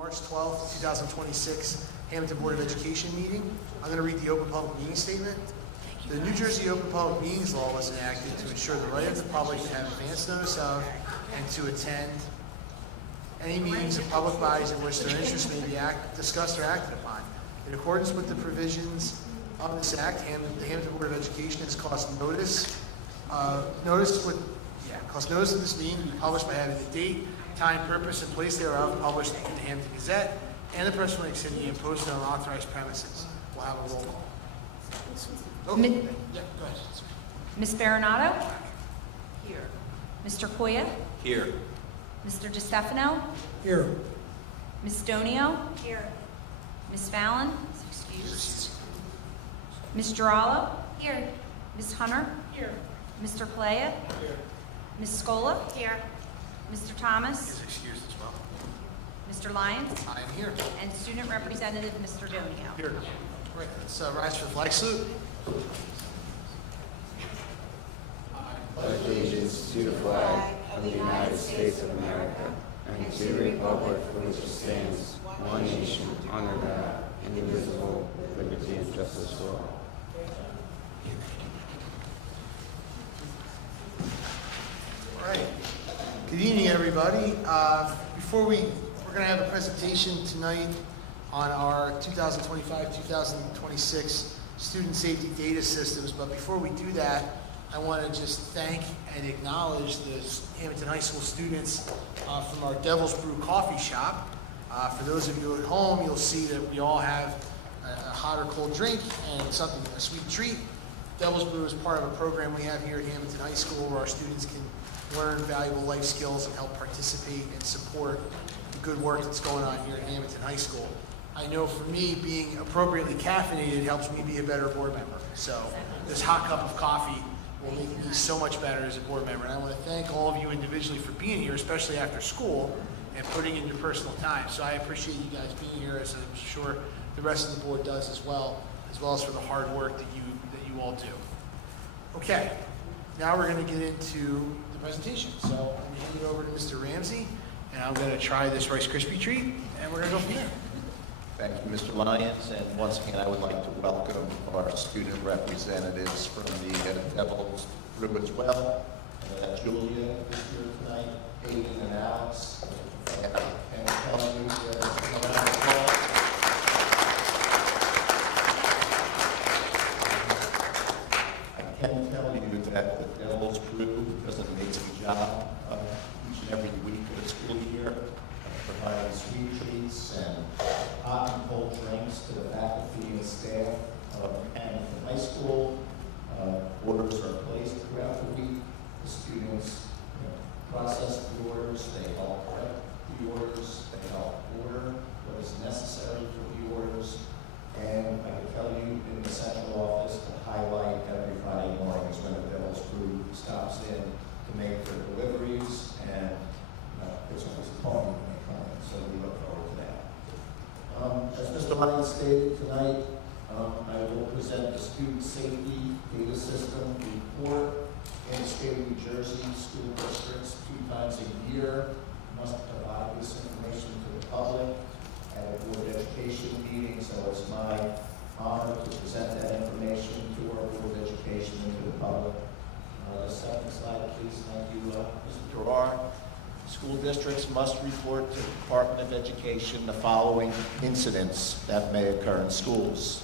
March 12th, 2026, Hammonton Board of Education meeting. I'm going to read the Open Public Meeting Statement. The New Jersey Open Public Meetings Law was enacted to ensure the right of the public to have advance notice of and to attend any meetings of public bodies in which their interests may be discussed or acted upon. In accordance with the provisions of this act, the Hammonton Board of Education has caused notice of this meeting to be published by having the date, time, purpose, and place thereof published in the Hammonton Gazette and the Press Release City and posted on authorized premises. We'll have a roll call. Okay. Yeah, go ahead. Ms. Baronato? Here. Mr. Koya? Here. Mr. DeStefano? Here. Ms. Donio? Here. Ms. Fallon? Excused. Ms. Girallo? Here. Ms. Hunter? Here. Mr. Playa? Here. Ms. Scola? Here. Mr. Thomas? He's excused as well. Mr. Lyons? I am here. And Student Representative Mr. Donio. Here. Great. Let's rise for the flag salute. Pledge allegiance to the flag of the United States of America and to the republic for which it stands, one nation, under God, indivisible, with liberty and justice for all. All right. Good evening, everybody. We're going to have a presentation tonight on our 2025-2026 Student Safety Data Systems. But before we do that, I want to just thank and acknowledge the Hammonton High School students from our Devil's Brew coffee shop. For those of you at home, you'll see that we all have a hot or cold drink and a sweet treat. Devil's Brew is part of a program we have here at Hammonton High School where our students can learn valuable life skills and help participate and support the good work that's going on here at Hammonton High School. I know for me, being appropriately caffeinated helps me be a better board member. So this hot cup of coffee will make me so much better as a board member. And I want to thank all of you individually for being here, especially after school, and putting in your personal time. So I appreciate you guys being here, as I'm sure the rest of the board does as well as for the hard work that you all do. Okay, now we're going to get into the presentation. So I'm going to hand it over to Mr. Ramsey, and I'm going to try this Rice Krispie treat, and we're going to go from there. Thank you, Mr. Lyons. And once again, I would like to welcome our student representatives from the Devil's Brew as well. Julia is here tonight, Hayden and Alex. And telling you I can tell you that the Devil's Brew does an amazing job each and every week of the school year, providing sweet treats and hot and cold drinks to the faculty and staff of Hammonton High School. Orders are placed throughout the week. The students process the orders, they help prep the orders, they help order what is necessary for the orders. And I can tell you in the central office to highlight every Friday morning is when the Devil's Brew stops in to make their deliveries, and it's always a party when they come in, so we look forward to that. As Mr. Lyons stated tonight, I will present the Student Safety Data System report. In the state of New Jersey, school districts 2 times a year must provide this information to the public at a Board of Education meeting, so it's my honor to present that information to our Board of Education and to the public. The second slide, please. Thank you, Mr. Gerard. School districts must report to the Department of Education the following incidents that may occur in schools.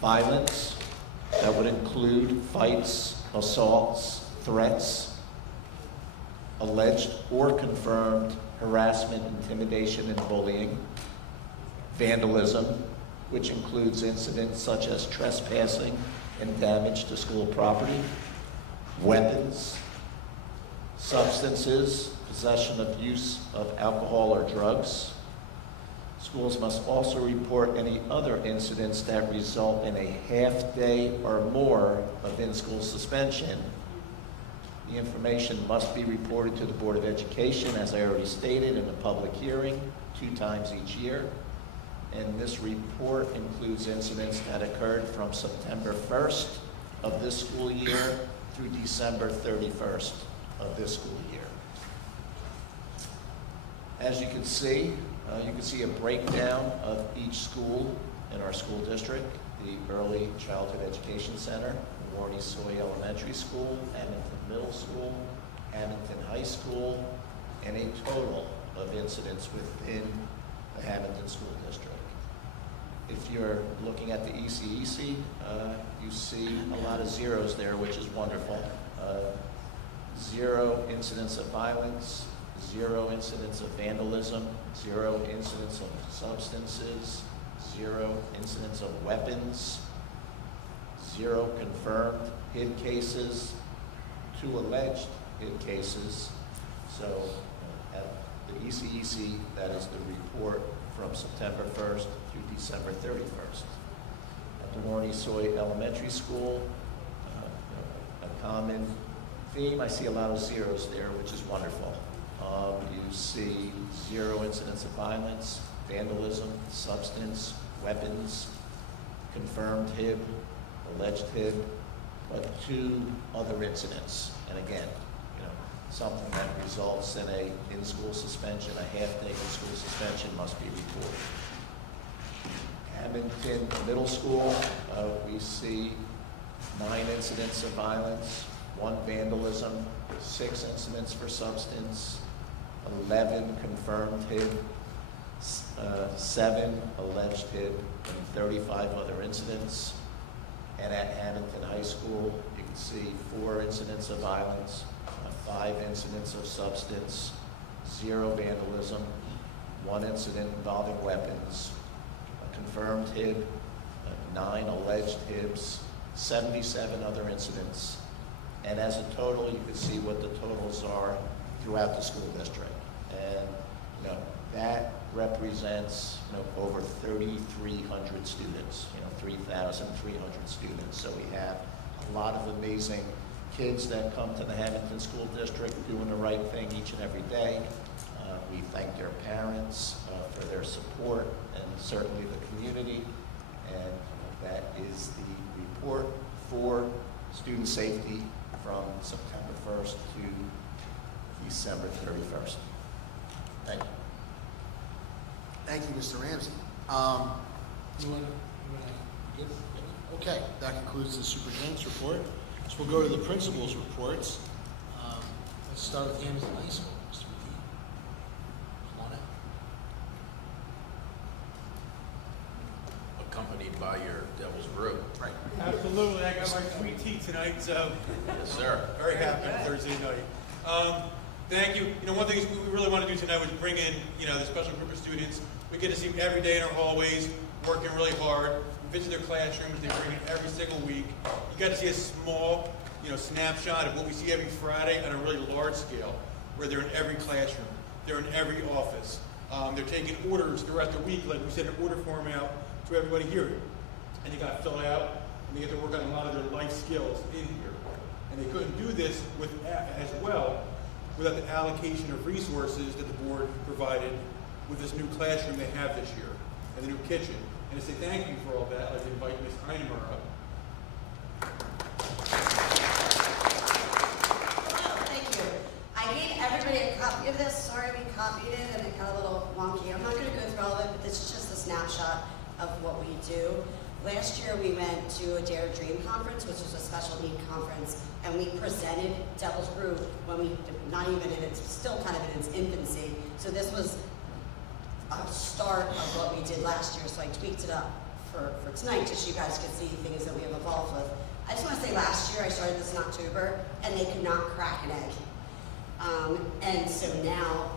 Violence, that would include fights, assaults, threats, alleged or confirmed harassment, intimidation, and bullying. Vandalism, which includes incidents such as trespassing and damage to school property. Weapons, substances, possession of use of alcohol or drugs. Schools must also report any other incidents that result in a half-day or more of in-school suspension. The information must be reported to the Board of Education, as I already stated, in a public hearing 2 times each year. And this report includes incidents that occurred from September 1st of this school year through December 31st of this school year. As you can see, You can see a breakdown of each school in our school district. The Early Childhood Education Center, Warney Soy Elementary School, Hammonton Middle School, Hammonton High School, and a total of incidents within the Hammonton School District. If you're looking at the ECEC, you see a lot of zeros there, which is wonderful. 0 incidents of violence, 0 incidents of vandalism, 0 incidents of substances, 0 incidents of weapons, 0 confirmed hid cases, 2 alleged hid cases. So at the ECEC, that is the report from September 1st through December 31st. At the Warney Soy Elementary School, a common theme, I see a lot of zeros there, which is wonderful. You see 0 incidents of violence, vandalism, substance, weapons, confirmed HIB, alleged HIB, but 2 other incidents. And again, something that results in a in-school suspension, a half-day in-school suspension must be reported. Hammonton Middle School, we see 9 incidents of violence, 1 vandalism, 6 incidents for substance, 11 confirmed HIB, 7 alleged HIB, and 35 other incidents. And at Hammonton High School, you can see 4 incidents of violence, 5 incidents of substance, 0 vandalism, 1 incident involving weapons, a confirmed HIB, 9 alleged HIBs, 77 other incidents. And as a total, you can see what the totals are throughout the school district. And that represents over 3,300 students, 3,300 students. So we have a lot of amazing kids that come to the Hammonton School District doing the right thing each and every day. We thank their parents for their support and certainly the community. And that is the report for student safety from September 1st to December 31st. Thank you. Thank you, Mr. Ramsey. Good? Okay, that concludes the superintendent's report. So we'll go to the principal's reports. Let's start with Hammonton High School. Mr. McGee. Come on in. Accompanied by your Devil's Brew. Right. Absolutely, I got my sweet tea tonight, so Yes, sir. very happy on Thursday night. Thank you. One thing we really want to do tonight was bring in, the special group of students. We get to see them every day in our hallways, working really hard. We visit their classrooms. They bring it every single week. You got to see a small, snapshot of what we see every Friday on a really large scale, where they're in every classroom. They're in every office. They're taking orders throughout the week, like we sent an order form out to everybody here. And they got to fill it out, and they get to work on a lot of their life skills in here. And they couldn't do this as well without the allocation of resources that the board provided with this new classroom they have this year and the new kitchen. And to say thank you for all that, I'd like to invite Ms. Heinemer up. Thank you. I gave everybody a copy of this. Sorry we copied it and it got a little wonky. I'm not going to go through all of it, but this is just a snapshot of what we do. Last year we went to a Dare Dream conference, which was a special need conference, and we presented Devil's Brew when we, not even in its, still kind of in its infancy. So this was a start of what we did last year, so I tweaked it up for tonight just so you guys could see things that we have evolved with. I just want to say last year I started this in October, and they could not crack an egg. And so now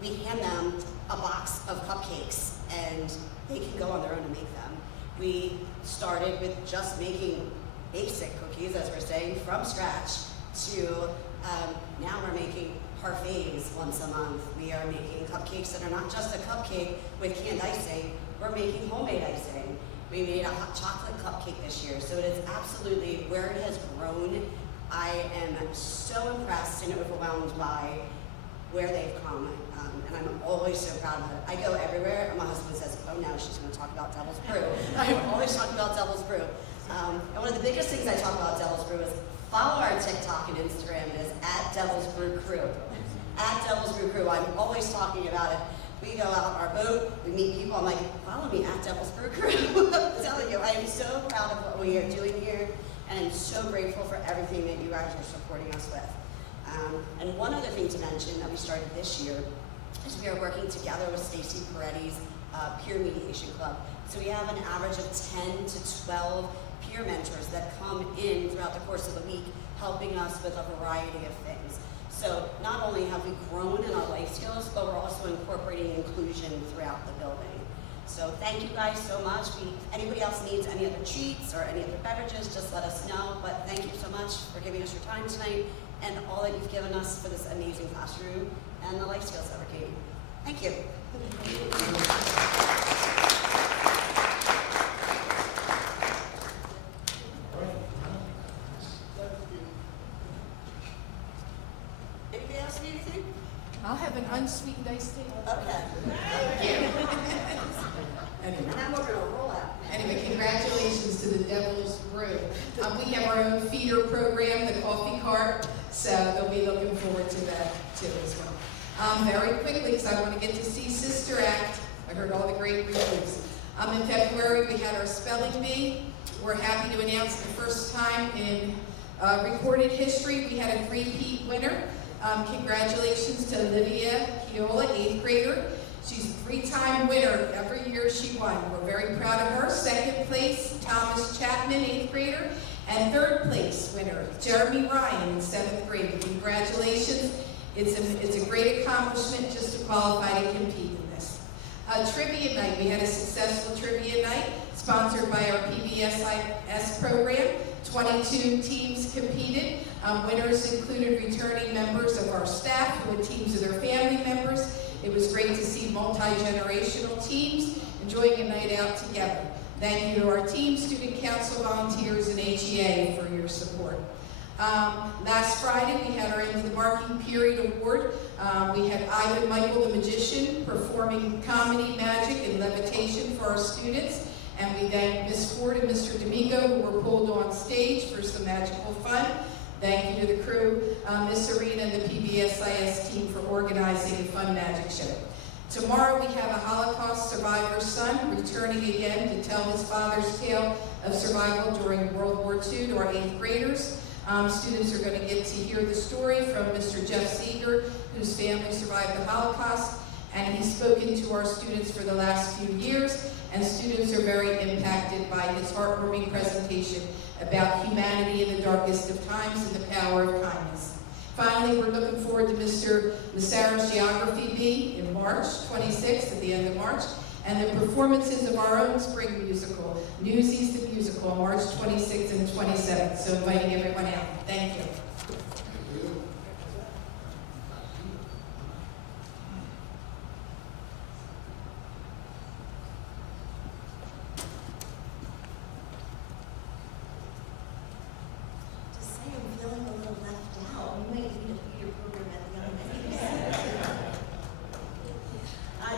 we hand them a box of cupcakes, and they can go on their own and make them. We started with just making basic cookies, as we're saying, from scratch, to now we're making parfaits once a month. We are making cupcakes that are not just a cupcake with canned icing, we're making homemade icing. We made a hot chocolate cupcake this year, so it is absolutely where it has grown. I am so impressed and overwhelmed by where they've come, and I'm always so proud of it. I go everywhere, and my husband says, oh no, she's going to talk about Devil's Brew. I'm always talking about Devil's Brew. And one of the biggest things I talk about Devil's Brew is follow our TikTok and Instagram. It is @Devil's Brew Crew. @Devil's Brew Crew. I'm always talking about it. We go out on our boat, we meet people. I'm like, follow me at Devil's Brew Crew. I'm telling you, I am so proud of what we are doing here, and I'm so grateful for everything that you guys are supporting us with. And one other thing to mention that we started this year is we are working together with Stacy Peretti's Peer Mediation Club. So we have an average of 10 to 12 peer mentors that come in throughout the course of the week, helping us with a variety of things. So not only have we grown in our life skills, but we're also incorporating inclusion throughout the building. So thank you guys so much. If anybody else needs any other treats or any other beverages, just let us know. But thank you so much for giving us your time tonight and all that you've given us for this amazing classroom and the life skills that we're gaining. Thank you. Anybody else need anything? I'll have an unsweetened iced tea. Okay. Anyway. And then we're gonna roll out. Anyway, congratulations to the Devil's Brew. We have our own feeder program, the coffee cart, so they'll be looking forward to that too as well. Very quickly, because I want to get to see Sister Act. I heard all the great reviews. In February, we had our spelling bee. We're happy to announce the first time in recorded history, we had a three-peat winner. Congratulations to Olivia Kiola, 8th grader. She's a three-time winner. Every year she won. We're very proud of her. Second place, Thomas Chapman, 8th grader. And third place winner, Jeremy Ryan, in 7th grade. Congratulations. It's a great accomplishment just to qualify to compete in this. Trivia night. We had a successful trivia night sponsored by our PBSIS program. 22 teams competed. Winners included returning members of our staff who had teams of their family members. It was great to see multi-generational teams enjoying a night out together. Thank you to our team, student council volunteers, and HEA for your support. Last Friday, we had our End of the Marking Period Award. We had Ivan Michael the Magician performing comedy, magic, and levitation for our students. And we thank Ms. Ford and Mr. Domingo, who were pulled on stage for some magical fun. Thank you to the crew, Ms. Arena and the PBSIS team for organizing a fun magic show. Tomorrow we have a Holocaust survivor's son returning again to tell his father's tale of survival during World War II to our 8th graders. Students are going to get to hear the story from Mr. Jeff Seeger, whose family survived the Holocaust, and he's spoken to our students for the last few years, and students are very impacted by his heartwarming presentation about humanity in the darkest of times and the power of kindness. Finally, we're looking forward to Mr. Massara's Geography Bee in March 26th, at the end of March, and the performances of our own spring musical, Newsies the Musical, on March 26th and 27th. So inviting everyone out. Thank you. Just say I'm feeling a little left out. We might need a feeder program at the other end.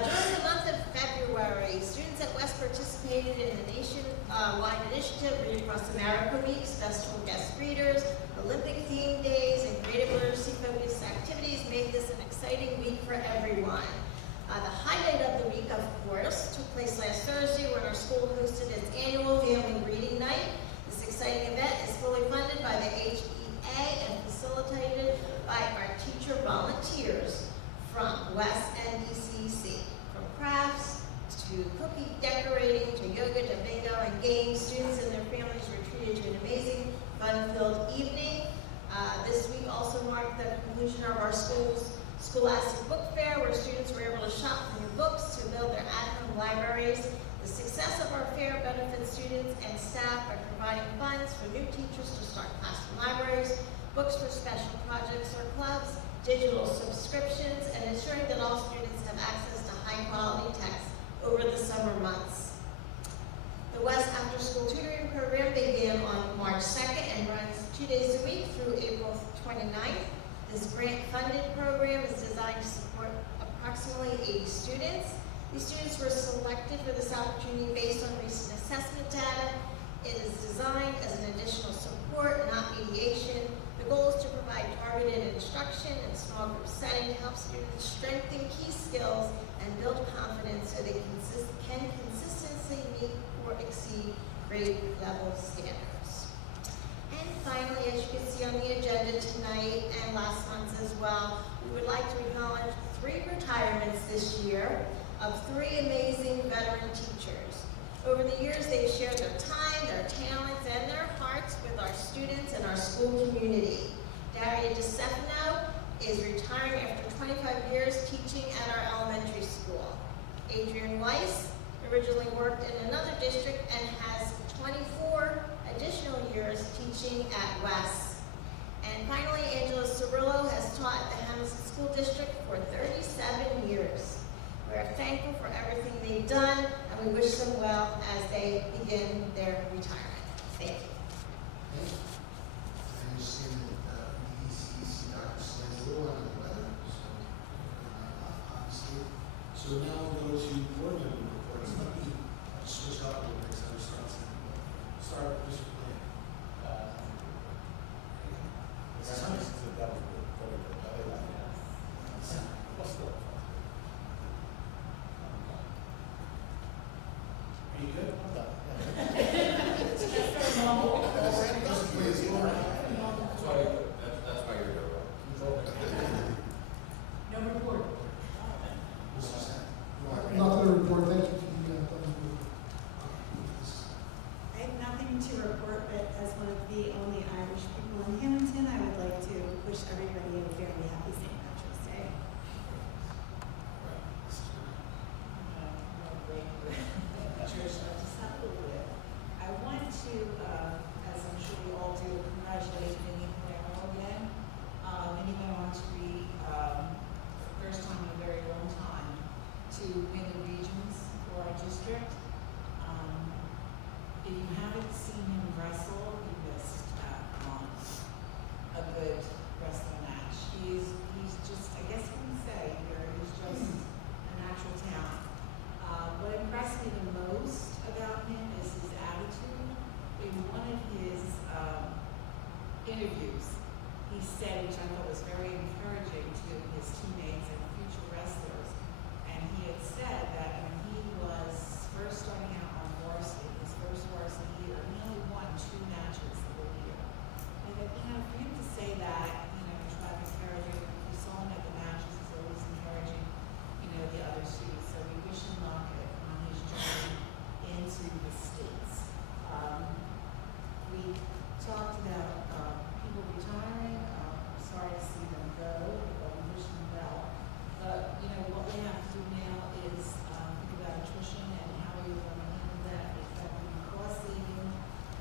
During the month of February, students at West participated in the nation-wide initiative Read Across America Week, special guest readers, Olympic theme days, and creative literacy-focused activities made this an exciting week for everyone. The highlight of the week, of course, took place last Thursday when our school hosted its annual Family Reading Night. This exciting event is fully funded by the HEA and facilitated by our teacher volunteers from West and ECC. From crafts to cookie decorating to yoga to bingo and games, students and their families were treated to an amazing, fun-filled evening. This week also marked the conclusion of our school's Scholastic Book Fair, where students were able to shop for new books to build their at-home libraries. The success of our fair benefits students and staff by providing funds for new teachers to start classroom libraries, books for special projects or clubs, digital subscriptions, and ensuring that all students have access to high-quality texts over the summer months. The West After School Tutoring Program began on March 2nd and runs 2 days a week through April 29th. This grant-funded program is designed to support approximately 80 students. These students were selected for this opportunity based on recent assessment data. It is designed as an additional support, not mediation. The goal is to provide targeted instruction and small group setting to help students strengthen key skills and build confidence so they can consistently meet or exceed grade level standards. And finally, as you can see on the agenda tonight and last month as well, we would like to acknowledge 3 retirements this year of 3 amazing veteran teachers. Over the years, they've shared their time, their talents, and their hearts with our students and our school community. Daria DeStefano is retiring after 25 years teaching at our elementary school. Adrian Weiss originally worked in another district and has 24 additional years teaching at West. And finally, Angela Cirillo has taught at the Hammonton School District for 37 years. We are thankful for everything they've done, and we wish them well as they begin their retirement. Thank you. I understand that the ECC Dr. Slan's a little under the weather, so obviously. So now we'll go to board member reports. Let me switch up a little bit because I was start with Mr. Bland. Are you good? I'm done. That's why you're here. No report. Nothing to report, thank you. I have nothing to report, but as one of the only Irish people in Hammonton, I would like to wish everybody a very happy St. Patrick's Day. I want to, as I'm sure we all do, congratulate Vinnie Palermo again. Vinnie went on to be, for the first time in a very long time, to win the regions for our district. If you haven't seen him wrestle, you missed a good wrestling match. He's just, I guess you can say, he's just a natural talent. What impressed me the most about him is his attitude. In one of his interviews, he said, which I thought was very encouraging to his teammates and future wrestlers, and he had said that when he was first starting out on varsity, his first varsity year, he only won 2 matches the whole year. And that, for him to say that, try to encourage him, you saw him at the matches, he's always encouraging, the other students. So we wish him luck on his journey into the States. We talked about people retiring. Sorry to see them go, but we wish them well. But, what we have to do now is think about attrition and how we want to handle that effectively cost saving.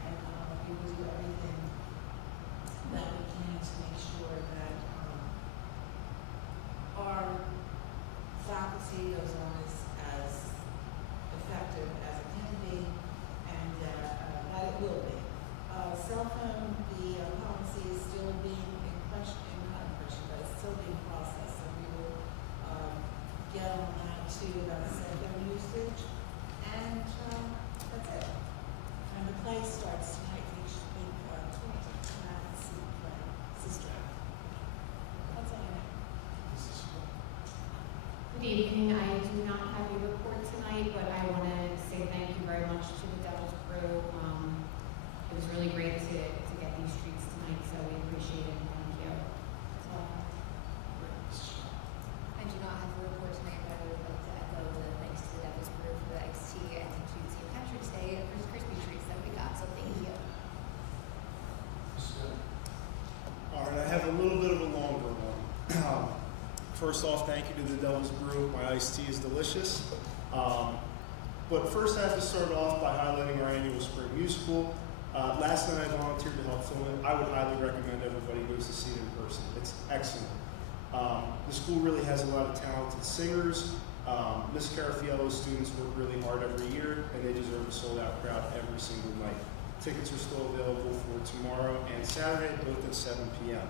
And we will do everything that we can to make sure that our faculty goes on as effective as it can be, and that it will be. Cell phone, the policy is still being not in question, but it's still being processed, so we will get on that too about cell phone usage, and that's it. And the play starts tonight, we should be tonight, see the play, Sister Act. That's all I have. Good evening. I do not have a report tonight, but I want to say thank you very much to the Devil's Brew. It was really great to get these treats tonight, so we appreciate it. Thank you. That's all I have. I do not have a report tonight, but I would like to echo the thanks to the Devil's Brew for the iced tea and thank you to St. Patrick's Day and for the crispy treats that we got, so thank you. All right, I have a little bit of a longer one. First off, thank you to the Devil's Brew. My iced tea is delicious. But first I have to start off by highlighting our annual spring musical. Last night I volunteered to help film it. I would highly recommend everybody goes to see it in person. It's excellent. The school really has a lot of talented singers. Miss Carafiello's students work really hard every year, and they deserve a sold-out crowd every single night. Tickets are still available for tomorrow and Saturday, both at 7 p.m.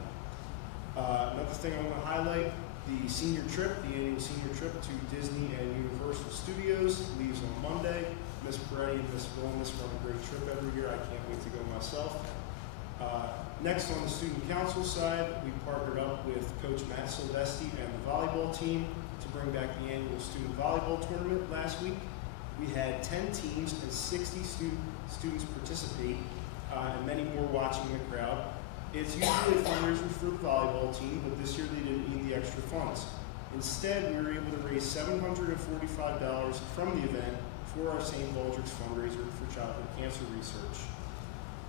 Another thing I want to highlight, the senior trip, the annual senior trip to Disney and Universal Studios leaves on Monday. Miss Peretti and Miss Willis run a great trip every year. I can't wait to go myself. Next, on the student council side, we partnered up with Coach Matt Silvesti and the volleyball team to bring back the annual student volleyball tournament last week. We had 10 teams and 60 students participate, and many more watching in the crowd. It's usually a fundraiser for the volleyball team, but this year they didn't need the extra funds. Instead, we were able to raise $745 from the event for our St. Baldrick's fundraiser for childhood cancer research.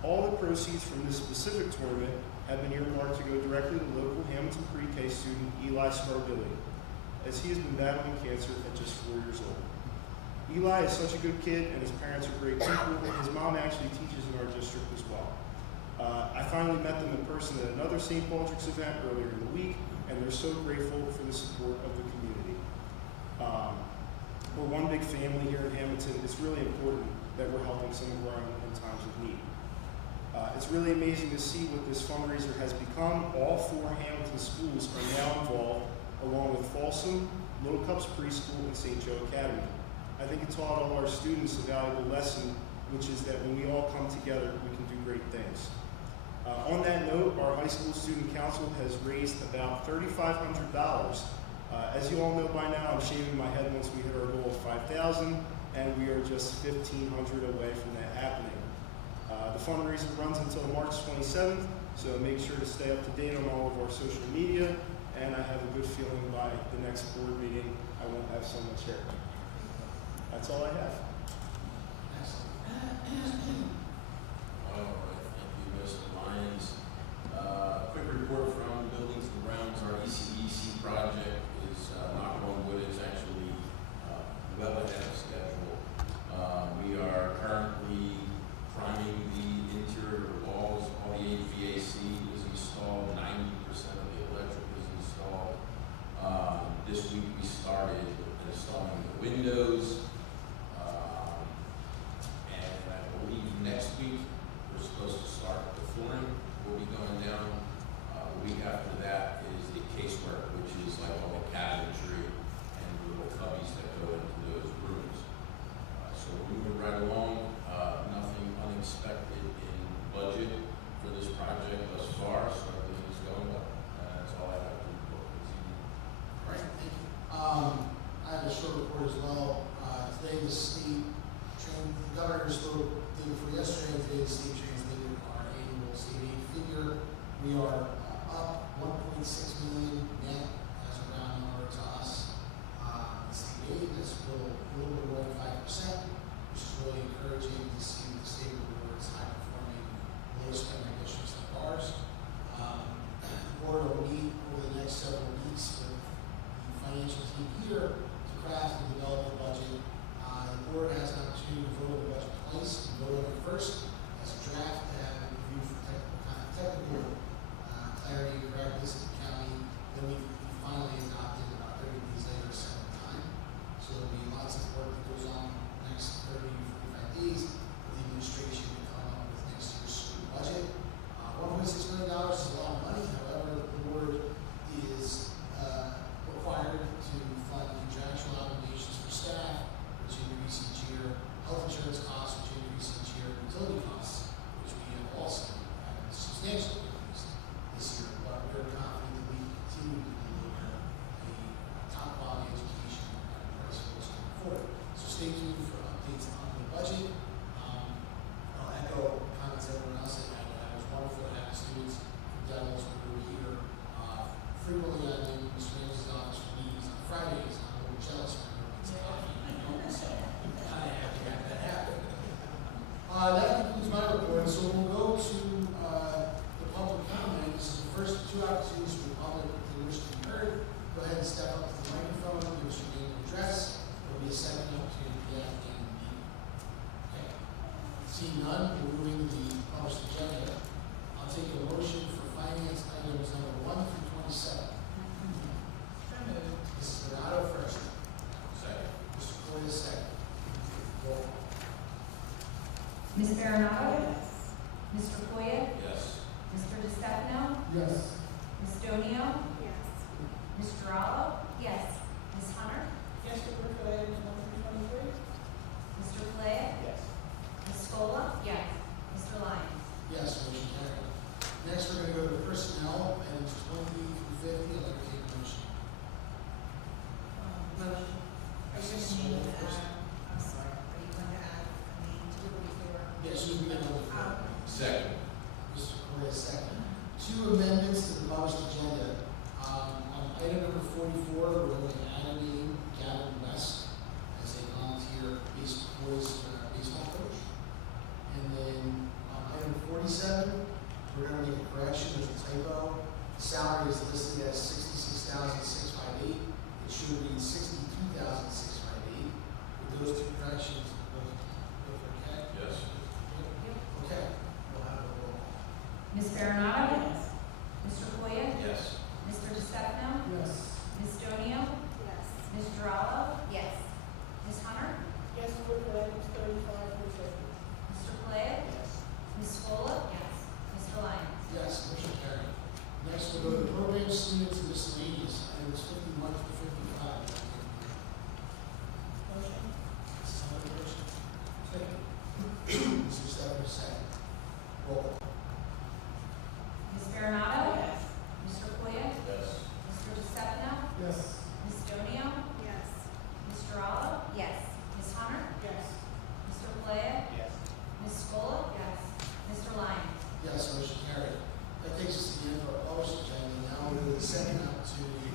All the proceeds from this specific tournament have been earmarked to go directly to local Hammonton pre-K student Eli Scarbilli, as he has been battling cancer at just 4 years old. Eli is such a good kid, and his parents are great people. His mom actually teaches in our district as well. I finally met them in person at another St. Baldrick's event earlier in the week, and they're so grateful for the support of the community. We're one big family here in Hammonton. It's really important that we're helping some of our own in times of need. It's really amazing to see what this fundraiser has become. All 4 Hammonton schools are now involved, along with Folsom, Little Cups Preschool, and St. Joe Academy. I think it taught all our students a valuable lesson, which is that when we all come together, we can do great things. On that note, our high school student council has raised about $3,500. As you all know by now, I'm shaving my head once we hit our goal of $5,000, and we are just $1,500 away from that happening. The fundraiser runs until March 27th, so make sure to stay up to date on all of our social media, and I have a good feeling by the next board meeting, I won't have so much hair. That's all I have. All right, thank you, Mr. Lyons. Quick report from Buildings and Grounds. Our ECEC project is, knock on wood, it's actually well ahead of schedule. We are currently priming the interior walls. All the HVAC is installed. 90% of the electric is installed. This week we started installing the windows. And I believe next week we're supposed to start the flooring. We'll be going down. The week after that is the casework, which is like all the cabinetry and little cubbies that go into those rooms. So we're moving right along. Nothing unexpected in budget for this project thus far, so everything's going well. That's all I have to report this evening. All right, thank you. I have a short report as well. Today the state trained, the governor spoke day before yesterday, and today the state translated our annual state aid figure. We are up 1.6 million net as a round number to us. The state aid, that's a little bit more than 5%, which is really encouraging to see the state rewards high-performing, low-spending districts like ours. The board will meet over the next several weeks with the financial team here to craft and develop the budget. The board has an opportunity to vote on the budget twice. We vote on it first as a draft to have it reviewed for technical clarity and correctness of the county. Then we finally adopted about 30 days later, a second time. So there'll be lots of work that goes on the next 30 to 45 days with the administration to come up with next year's school budget. $1.6 million is a lot of money. However, the board is required to fund contractual obligations for staff, which increase each year, health insurance costs, which increase each year, utility costs, which we have also had substantially increased this year. But we're confident that we continue to deliver a top quality education at a price for us going forward. So stay tuned for updates on the budget. I'll echo comments everyone else had. It was wonderful to have the students from Devils who were here. Frequently I'm in Mr. Ramsey's office for meetings on Fridays. I'm a little jealous when everyone gets coffee. So I'm kind of happy to have that happen. That concludes my report. So we'll go to the public comment. This is the first 2 opportunities for the public to wish to be heard. Go ahead and step up to the microphone, give us your name and address. There'll be a second opportunity at the end of the meeting. Okay. Seeing none, we're moving to the published agenda. I'll take a motion for finance items number 1 through 27. Mrs. Donato first. Second. Mr. Corey second. Roll call. Ms. Baronato? Mr. Poya? Yes. Mr. DeStefano? Yes. Ms. Donio? Yes. Ms. Geraldo? Yes. Ms. Hunter? Yes, to approve items 1 through 23. Mr. Flay? Yes. Ms. Scola? Yes. Mr. Lyons? Yes, motion carried. Next, we're gonna go to personnel, items 20 through 50, I'd like to take a motion. Motion. Are you going to need to add, I'm sorry, are you going to add a name to it before? Yes, who's been on the floor? Second. Mr. Correa, second. 2 amendments to the published agenda. On item number 44, we're going to add a name, Gavin West, as a volunteer boys baseball coach. And then on item 47, we're going to make a correction, there's a typo. The salary is listed as $66,658. It should read $62,658. With those 2 corrections, both okay? Yes. Okay, we'll have a roll call. Ms. Baronato? Yes. Mr. Koya? Yes. Mr. DeStefano? Yes. Ms. Donio? Yes. Ms. Geraldo? Yes. Ms. Hunter? Yes, for items 35 through 50. Mr. Kalea? Yes. Ms. Swola? Yes. Mr. Lyons? Yes, motion carried. Next, we'll go to program students and miscellaneous, items 51 to 55. Motion. Mrs. Hunter, motion. Second. Mr. Stefano, second. Roll call. Ms. Baronato? Yes. Mr. Koya? Yes. Mr. DeStefano? Yes. Ms. Donio? Yes. Ms. Geraldo? Yes. Ms. Hunter? Yes. Mr. Kalea? Yes. Ms. Swola? Yes. Mr. Lyons? Yes, motion carried. That takes us to the end of our published agenda. Now we'll go to the second opportunity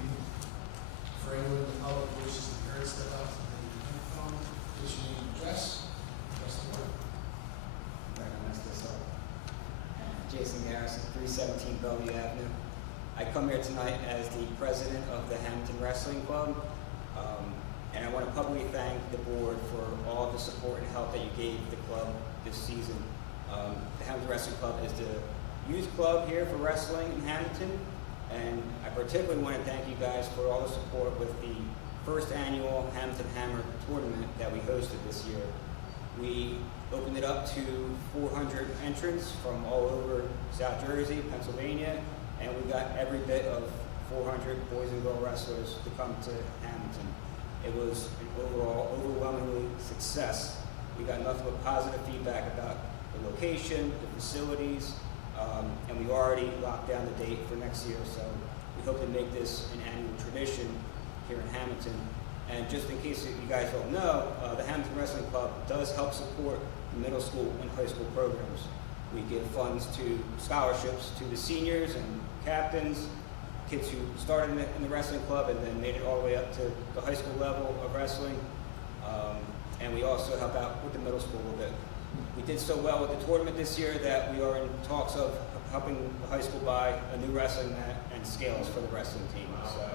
for anyone in the public who wishes to hear, step up to the microphone, state your name and address, address the board. Right, I'll mess this up. Jason Garrison, 317 Bellevue Avenue. I come here tonight as the president of the Hammonton Wrestling Club, and I want to publicly thank the board for all the support and help that you gave the club this season. The Hammonton Wrestling Club is the youth club here for wrestling in Hammonton, and I particularly want to thank you guys for all the support with the first annual Hammonton Hammer tournament that we hosted this year. We opened it up to 400 entrants from all over South Jersey, Pennsylvania, and we got every bit of 400 boys and girl wrestlers to come to Hammonton. It was an overall overwhelmingly success. We got nothing but positive feedback about the location, the facilities, and we already locked down the date for next year, so we hope to make this an annual tradition here in Hammonton. And just in case you guys don't know, the Hammonton Wrestling Club does help support the middle school and high school programs. We give funds to scholarships to the seniors and captains, kids who started in the wrestling club and then made it all the way up to the high school level of wrestling. And we also help out with the middle school a little bit. We did so well with the tournament this year that we are in talks of helping the high school buy a new wrestling mat and scales for the wrestling team. So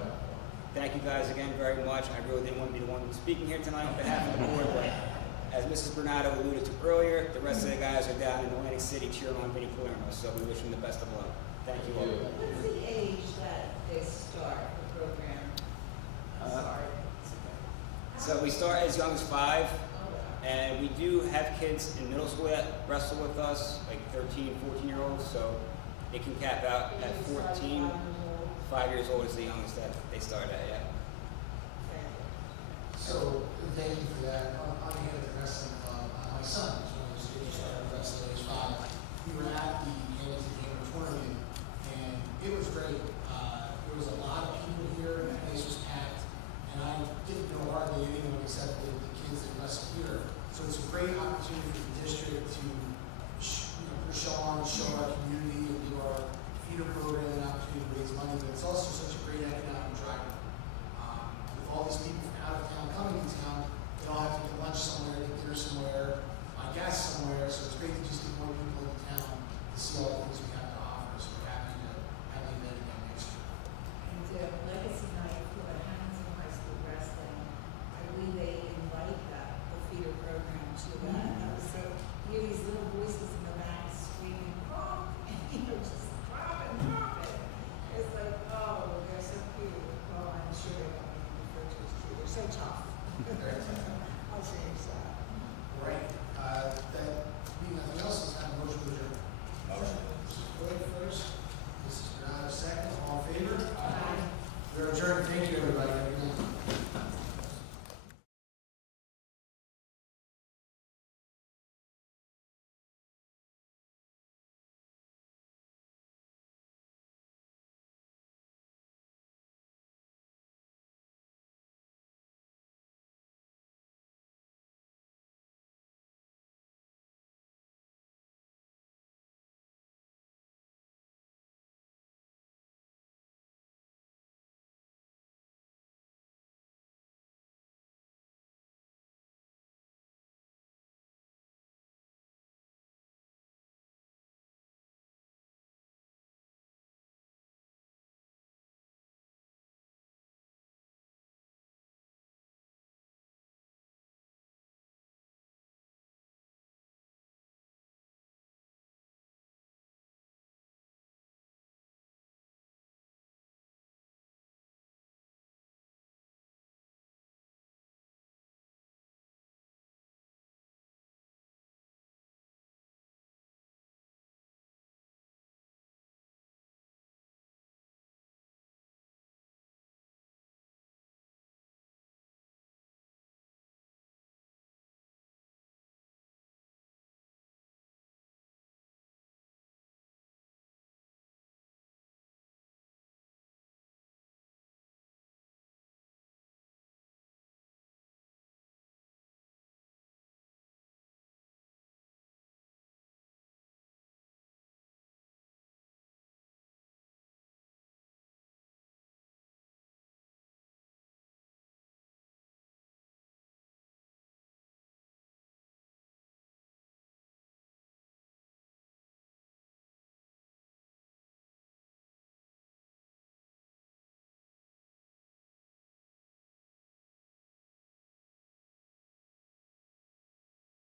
thank you guys again very much. I really didn't want to be the one speaking here tonight on behalf of the board, but as Mrs. Bernardo alluded to earlier, the rest of the guys are down in Atlantic City cheering on Vinnie Palermo, so we wish them the best of luck. Thank you all. What's the age that they start the program? Sorry. So we start as young as 5, and we do have kids in middle school that wrestle with us, like 13, 14-year-olds, so they can cap out at 14. 5 years old is the youngest that they start at, yeah. So, thank you for that. On the Hammonton Wrestling Club, my son was one of those kids who started wrestling at age 5. We were at the Hammonton Hammer tournament, and it was great. There was a lot of people here, and the place was packed. And I didn't know hardly anyone except the kids that wrestle here. So it's a great opportunity for the district to show on, show our community, and do our feeder program and opportunity to raise money. But it's also such a great economic driver. With all these people from out of town coming to town, they all have to get lunch somewhere, get dinner somewhere, buy gas somewhere. So it's great to just get more people into town to see all the things we have to offer. So we're happy to have the event again next year. And legacy night for Hammonton High School Wrestling, I believe they invite the feeder program to that. And I was so, you hear these little voices in the back screaming, "Pop!" and just drop it. It's like, oh, they're so cute. Oh, I'm sure they don't mean to refer to as cute. They're so tough. I'll change that. All right. That being nothing else, let's have a motion to adjourn. Motion. Mrs. Boyd first, Mrs. Bernardo second, all in favor? Aye. We're adjourned. Thank you, everybody. Have a good night.